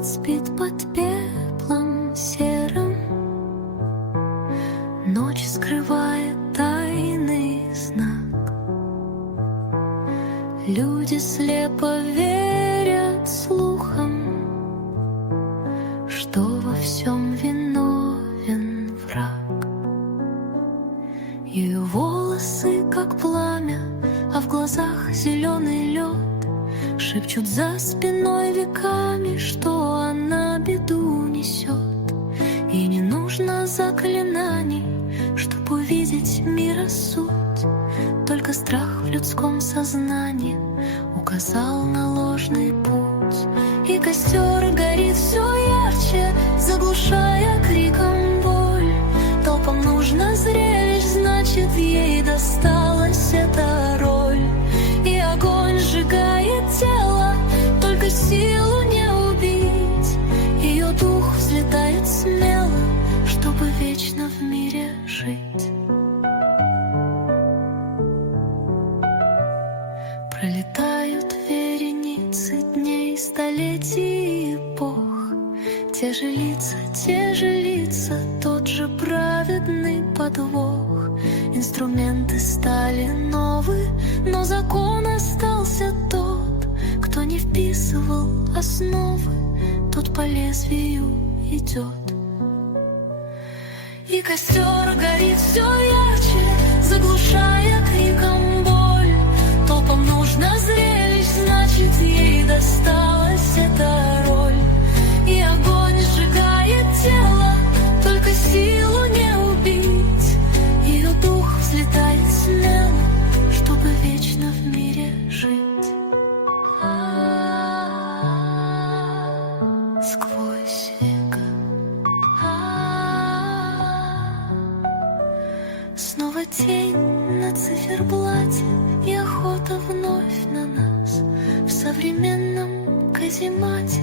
Город спит под пеплом серым, ночь скрывает тайный знак. Люди слепо верят слухам, что во всем виновен враг. Ее волосы как пламя, а в глазах зеленый лед. Шепчут за спиной веками, что она беду несет. И не нужно заклинаний, чтоб увидеть мира суть. Только страх в людском сознании указал на ложный путь. И костер горит все ярче, заглушая криком боль. Толпам нужно зрелищ, значит, ей досталась эта роль. И огонь сжигает тело, только силу не убить. Ее дух взлетает смело, чтобы вечно в мире жить. Пролетают вереницы дней, столетий, эпох. Те же лица, тот же праведный подвох. Инструменты стали новые, но закон остался тот. Кто не вписывал основы, тот по лезвию идет. И костер горит все ярче, заглушая криком боль. Толпам нужно зрелищ, значит, ей досталась эта роль. И огонь сжигает тело, только силу не убить. Ее дух взлетает смело, чтобы вечно в мире жить. Сквозь века снова тень на циферблате, и охота вновь на нас. В современном каземате